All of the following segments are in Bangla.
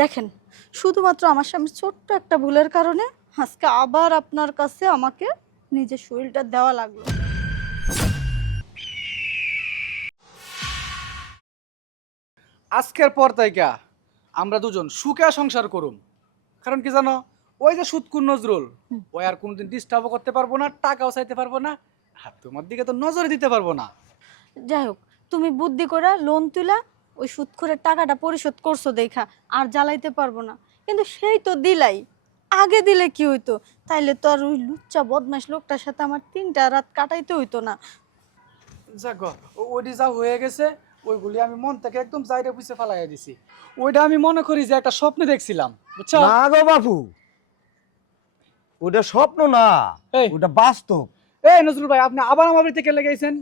দেখেন, শুধুমাত্র আমার স্বামীর ছোট্ট একটা ভুলের কারণে আজকে আবার আপনার কাছে আমাকে নিজের শরীরটা দেওয়া লাগলো। আজকের পর তাইকা আমরা দুজন সুখে সংসার করুম। কারণ কি জানো, ওই যে সুৎকুর নজরুল, ওই আর কোনোদিন ডিস্টার্বও করতে পারবো না, টাকাও চাইতে পারবো না, আর তোমার দিকে তো নজরে দিতে পারবো না। যাই হোক, তুমি বুদ্ধি করে লোন তুলা ওই সুদখোরের টাকাটা পরিশোধ করছো দেখা আর জ্বালাইতে পারবো না, কিন্তু সেই তো দিলাই। আগে দিলে কি হইতো? তাইলে তো আর ওই লুচ্চা বদমাশ লোকটার সাথে আমার 3টা রাত কাটাইতে হইতো না। যাক গো, ওইটি যা হয়ে গেছে ওইগুলি আমি মন থেকে একদম জায়গা পিছিয়ে ফেলাইয়া দিছি। ওইটা আমি মনে করি যে একটা স্বপ্নে দেখছিলাম, বুঝছো? না গো বাপু, ওটা স্বপ্ন না, এই। ওটা বাস্তব। এই নজরুল ভাই, আপনি আবার আমার বাড়িতে কেলে গেছেন?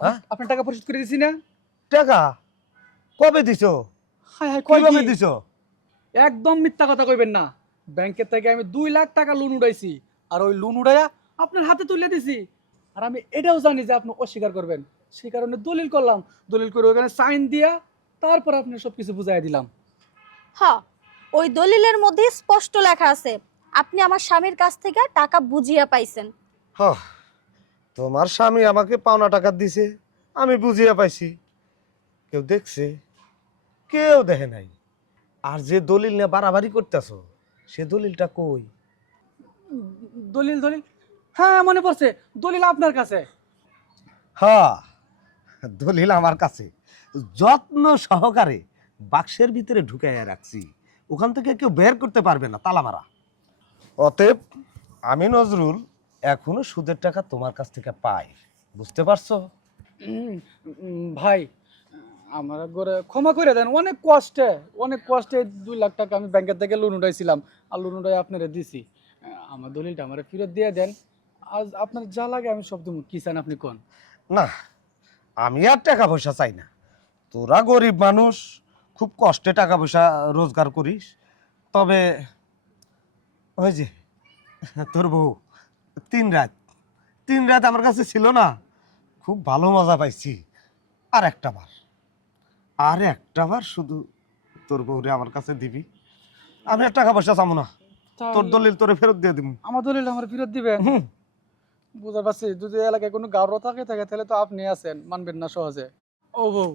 হ্যাঁ? আপনার টাকা পরিশোধ করে দিছি না? টাকা কবে দিছো? হায় হায়, কই কিভাবে কি? দিছো? একদম মিথ্যা কথা কইবেন না। ব্যাংকের থেকে আমি 2 লাখ টাকা লোন উঠাইছি, আর ওই লোন উঠাইয়া আপনার হাতে তুলে দিছি। আর আমি এটাও জানি যে আপনি অস্বীকার করবেন, সেই কারণে দলিল করলাম। দলিল করে ওখানে সাইন দিয়া তারপর আপনার সবকিছু বুঝাই দিলাম। হ্যাঁ, ওই দলিলের মধ্যে স্পষ্ট লেখা আছে আপনি আমার স্বামীর কাছ থেকে টাকা বুঝিয়া পাইছেন। হ্যাঁ, তোমার স্বামী আমাকে পাওনা টাকা দিছে, আমি বুঝিয়া পাইছি। কেউ দেখছে? কেউ দেখে নাই। আর যে দলিল নিয়ে বাড়াবাড়ি করতেছ, সে দলিলটা কই? দলিল দলিল হ্যাঁ, মনে পড়ছে, দলিল আপনার কাছে। হ্যাঁ, দলিল আমার কাছে যত্ন সহকারে বাক্সের ভিতরে ঢুকাইয়া রাখছি। ওখান থেকে কেউ বের করতে পারবে না, তালা মারা। অতএব আমি নজরুল এখনো সুদের টাকা তোমার কাছ থেকে পাই, বুঝতে পারছো? ভাই, আমার ঘরে ক্ষমা করে দেন। অনেক কষ্টে 2 লাখ টাকা আমি ব্যাংকের থেকে লোন উঠাইছিলাম, আর লোন উঠাই আপনারা দিছি। আমার দলিলটা আমার ফেরত দিয়ে দেন। আজ আপনার যা লাগে আমি সব দেবো। কি চান আপনি কোন? না, আমি আর টাকা পয়সা চাই না। তোরা গরিব মানুষ, খুব কষ্টে টাকা পয়সা রোজগার করিস। তবে ওই যে তোর বউ 3 রাত আমার কাছে ছিল না, খুব ভালো মজা পাইছি। আর একটা বার শুধু তোর বউরে আমার কাছে দিবি। আমি আর টাকা পয়সা চাবো না, তোর দলিল তোরে ফেরত দিয়ে দিব। আমার দলিল আমার ফেরত দিবেন? বুঝতে পারছি, যদি এলাকায় কোনো গাড়ো থাকে তাহলে তো আপনি আছেন, মানবেন না সহজে। ও বউ,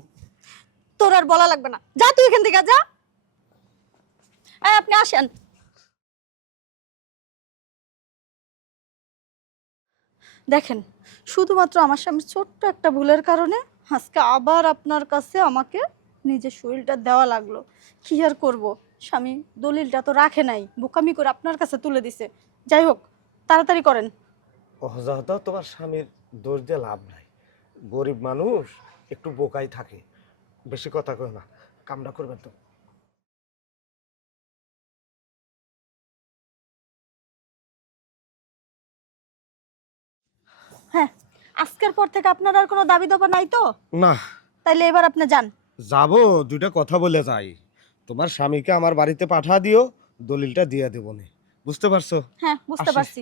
তোর আর বলা লাগবে না, যা তুই এখান থেকে যা। এই, আপনি আসেন। দেখেন, শুধুমাত্র আমার স্বামীর ছোট্ট একটা ভুলের কারণে আজকে আবার আপনার কাছে আমাকে নিজের শরীরটা দেওয়া লাগলো। কি আর করব, স্বামী দলিলটা তো রাখে নাই, বোকামি করে আপনার কাছে তুলে দিছে। যাই হোক, তাড়াতাড়ি করেন। অযথা তোমার স্বামীর দোষ দিয়ে লাভ নাই। গরিব মানুষ একটু বোকাই থাকে। বেশি কথা কয় না, কামটা করবেন তো। হ্যাঁ, আজকের পর থেকে আপনার আর কোনো দাবি দাবা নাই তো? না, তাইলে এবার আপনি যান। যাবো, দুইটা কথা বলে যাই। তোমার স্বামীকে আমার বাড়িতে পাঠা দিও, দলিলটা দিয়ে দেবো নে। বুঝতে পারছো? হ্যাঁ, বুঝতে আসি। পারছি।